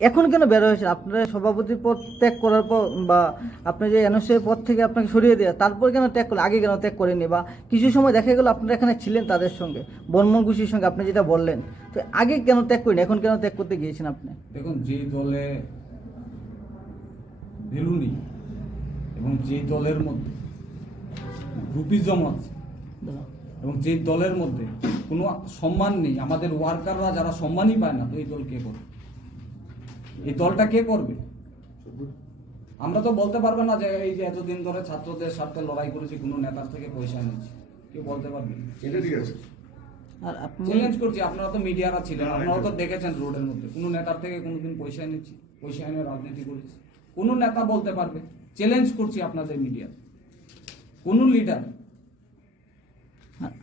এখন কেন বের হয়েছে? আপনারা সভাপতির পদ ত্যাগ করার পর বা আপনি যে এনএসএর পদ থেকে আপনাকে সরিয়ে দেওয়া, তারপর কেন ত্যাগ করলেন? আগে কেন ত্যাগ করেনি? বা কিছু সময় দেখা গেল আপনারা এখানে ছিলেন তাদের সঙ্গে, বর্মন গোষ্ঠীর সঙ্গে, আপনি যেটা বললেন, তো আগে কেন ত্যাগ করেন, এখন কেন ত্যাগ করতে গিয়েছেন আপনি? দেখুন, যে দলে ভ্যালু নেই এবং যে দলের মধ্যে গ্রুপিজম আছে এবং যে দলের মধ্যে কোনো সম্মান নেই, আমাদের ওয়ার্কাররা যারা সম্মানই পায় না, তো এই দল কে করবে? এই দলটা কে করবে? আমরা তো বলতে পারবে না যে এই যে এতদিন ধরে ছাত্রদের স্বার্থে লড়াই করেছি, কোনো নেতার থেকে পয়সা নিচ্ছি, কেউ বলতে পারবে না। এটা ঠিক আছে। আর আপনি চ্যালেঞ্জ করছি, আপনারা তো মিডিয়ারা ছিলেন, আপনারা তো দেখেছেন রোডের মধ্যে কোনো নেতার থেকে কোনোদিন পয়সা নিচ্ছি, পয়সা এনে রাজনীতি করেছি, কোনো নেতা বলতে পারবে? চ্যালেঞ্জ করছি আপনাদের মিডিয়া, কোন লিডার?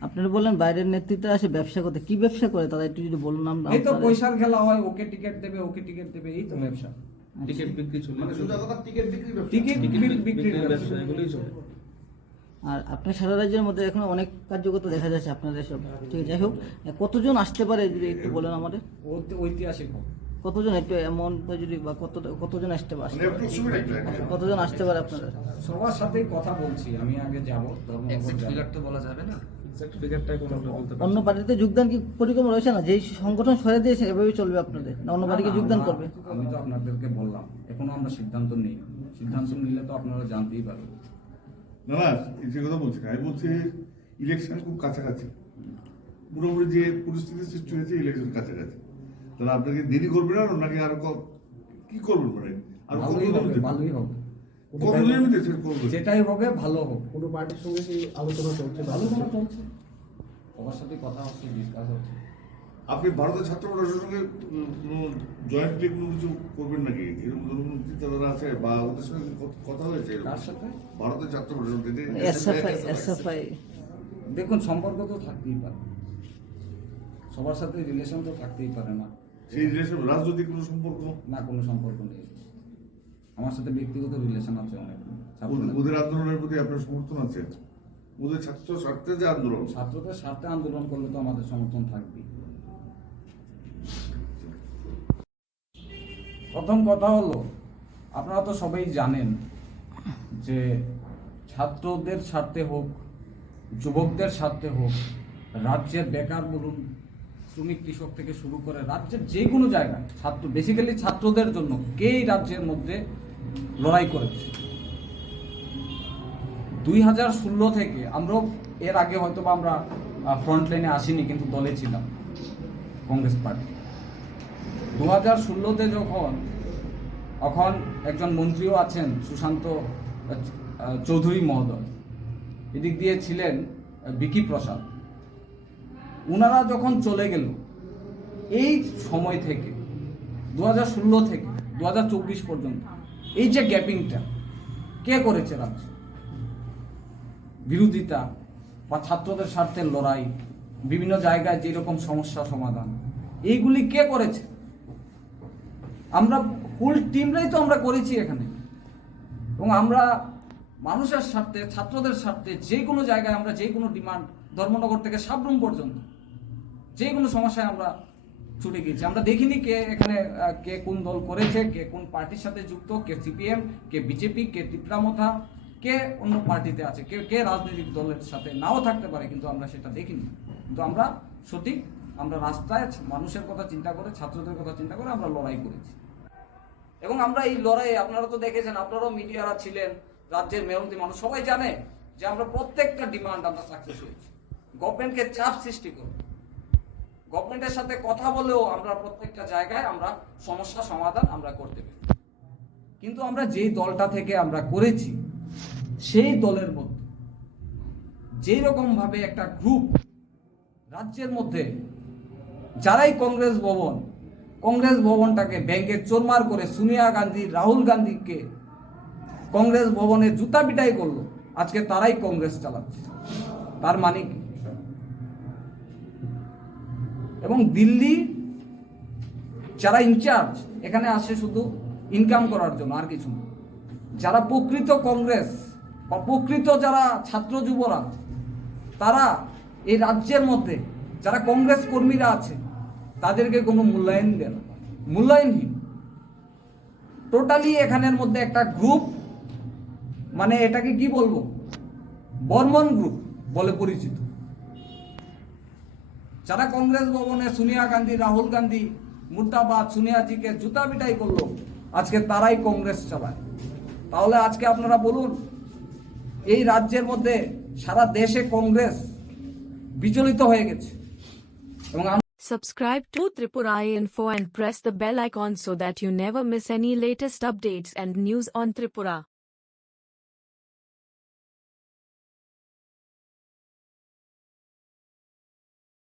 আপনারা বললেন বাইরের নেতৃত্ব আসে ব্যবসা করতে, কি ব্যবসা করে তারা একটু যদি বলুন। আমরা এই তো পয়সার খেলা হয়, ওকে টিকিট দেবে, ওকে টিকিট দেবে, এই তো ব্যবসা। টিকিট বিক্রি চলে, মানে সোজা কথা টিকিট বিক্রি ব্যবসা। টিকিট বিক্রির ব্যবসা ব্যবসা। এগুলোই চলে। আর আপনার সারা রাজ্যের মধ্যে এখন অনেক কার্যকর্তা দেখা যাচ্ছে আপনাদের সব, ঠিক আছে, যাই হোক, কতজন আসতে পারে যদি একটু বলেন আমাদের? ঐতিহাসিক হোক। কতজন একটু অ্যামাউন্ট যদি, বা কতজন আসতে পারে, মানে approximate একটা idea। কতজন আসতে পারে আপনাদের? সবার সাথেই কথা বলছি, আমি আগে যাবো, এক্সাক্ট ফিগার তো বলা যাবে না। এক্সাক্ট ফিগারটা এখন আমরা বলতে পারছি অন্য না। পার্টিতে যোগদান কি পরিকল্পনা রয়েছে না? যেই সংগঠন সরে দিয়েছে এভাবেই চলবে আপনাদের, না অন্য পার্টিকে যোগদান করবে? আমি তো আপনাদেরকে বললাম, এখনো আমরা সিদ্ধান্ত নেই, সিদ্ধান্ত নিলে তো আপনারা জানতেই পারবেন। না না, যে কথা বলছি না, আমি বলছি ইলেকশন খুব কাছাকাছি, পুরোপুরি যে পরিস্থিতি সৃষ্টি হয়েছে ইলেকশন কাছাকাছি, তাহলে আপনাকে দেরি করবেন আর নাকি আরো কি করবেন? মানে আর ভালোই হবে, ভালোই হবে, কতদিনের মধ্যে সেটা করবেন? যেটাই হবে ভালো হবে। কোনো পার্টির সঙ্গে কি আলোচনা চলছে? আলোচনা চলছে, সবার সাথে কথা হচ্ছে, ডিসকাস হচ্ছে। আপনি ভারতের ছাত্র ফেডারেশনের সঙ্গে জয়েন্টলি কোনো কিছু করবেন নাকি? এরকম ধরুন চিন্তাধারা আছে বা ওদের সঙ্গে কথা হয়েছে এরকম? তার সাথে ভারতের ছাত্র ফেডারেশন থেকে এসএফআই দেখুন, সম্পর্ক তো থাকতেই পারে, সবার সাথে রিলেশন তো থাকতেই পারে না। সেই রিলেশন রাজনৈতিক কোনো সম্পর্ক? না, কোনো সম্পর্ক নেই, আমার সাথে ব্যক্তিগত রিলেশন আছে অনেক। ওদের আন্দোলনের প্রতি আপনার সমর্থন আছে? ওদের ছাত্র স্বার্থে যে আন্দোলন, ছাত্রদের স্বার্থে আন্দোলন করলে তো আমাদের সমর্থন থাকবেই। প্রথম কথা হলো, আপনারা তো সবাই জানেন যে ছাত্রদের স্বার্থে হোক, যুবকদের স্বার্থে হোক, রাজ্যের বেকার বলুন, শ্রমিক কৃষক থেকে শুরু করে রাজ্যের যে কোনো জায়গায় বেসিক্যালি ছাত্রদের জন্য কেই রাজ্যের মধ্যে লড়াই করেছে। 2016 থেকে আমরাও, এর আগে হয়তো বা আমরা ফ্রন্ট লাইনে আসিনি, কিন্তু দলে ছিলাম কংগ্রেস পার্টি। 2016-তে এখন একজন মন্ত্রীও আছেন, সুশান্ত চৌধুরী মহোদয়, এদিক দিয়ে ছিলেন বিকি প্রসাদ। ওনারা যখন চলে গেল, এই সময় থেকে 2016 থেকে 2024 পর্যন্ত এই যে গ্যাপিংটা কে করেছে? রাজ্য বিরোধিতা বা ছাত্রদের স্বার্থের লড়াই, বিভিন্ন জায়গায় যেরকম সমস্যা সমাধান, এইগুলি কে করেছে? আমরা ফুল টিমরাই তো আমরা করেছি এখানে। এবং আমরা মানুষের স্বার্থে, ছাত্রদের স্বার্থে যে কোনো জায়গায় আমরা যে কোনো ডিমান্ড, ধর্মনগর থেকে সাবরুম পর্যন্ত যে কোনো সমস্যায় আমরা ছুটে গিয়েছি। আমরা দেখিনি কে এখানে কে কোন দল করেছে, কে কোন পার্টির সাথে যুক্ত, কে সিপিএম, কে বিজেপি, কে ত্রিপুরামথা, কে অন্য পার্টিতে আছে, কে কে রাজনৈতিক দলের সাথে নাও থাকতে পারে, কিন্তু আমরা সেটা দেখিনি। কিন্তু আমরা সঠিক, আমরা রাস্তায় মানুষের কথা চিন্তা করে, ছাত্রদের কথা চিন্তা করে আমরা লড়াই করেছি। এবং আমরা এই লড়াইয়ে, আপনারা তো দেখেছেন, আপনারাও মিডিয়ারা ছিলেন, রাজ্যের মেহনতি মানুষ সবাই জানে যে আমরা প্রত্যেকটা ডিমান্ড আমরা সাকসেস হয়েছি। গভর্নমেন্টকে চাপ সৃষ্টি করে, গভর্নমেন্টের সাথে কথা বলেও আমরা প্রত্যেকটা জায়গায় আমরা সমস্যা সমাধান আমরা করতে পারি। কিন্তু আমরা যেই দলটা থেকে আমরা করেছি, সেই দলের মধ্যে যেই রকম ভাবে একটা গ্রুপ রাজ্যের মধ্যে, যারাই কংগ্রেস ভবনটাকে ব্যাংকের চোরমার করে সোনিয়া গান্ধী, রাহুল গান্ধীকে কংগ্রেস ভবনে জুতা পিটাই করলো, আজকে তারাই কংগ্রেস চালাচ্ছে। তার মানে কি? এবং দিল্লি যারা ইনচার্জ এখানে আসে শুধু ইনকাম করার জন্য, আর কিছু না। যারা প্রকৃত কংগ্রেস বা প্রকৃত যারা ছাত্র যুবরা, তারা এই রাজ্যের মধ্যে যারা কংগ্রেস কর্মীরা আছে, তাদেরকে কোনো মূল্যায়ন দেয় না, মূল্যায়নহীন। টোটালি এখানের মধ্যে একটা গ্রুপ, মানে এটাকে কি বলবো, বর্মন গ্রুপ বলে পরিচিত। যারা কংগ্রেস ভবনে সোনিয়া গান্ধী, রাহুল গান্ধী মুর্দাবাদ, সোনিয়াজিকে জুতা পিটাই করলো, আজকে তারাই কংগ্রেস চালায়। তাহলে আজকে আপনারা বলুন, এই রাজ্যের মধ্যে সারা দেশে কংগ্রেস বিচলিত হয়ে গেছে। এবং Subscribe to Tripura Info and press the bell icon so that you never miss any latest updates and news on Tripura.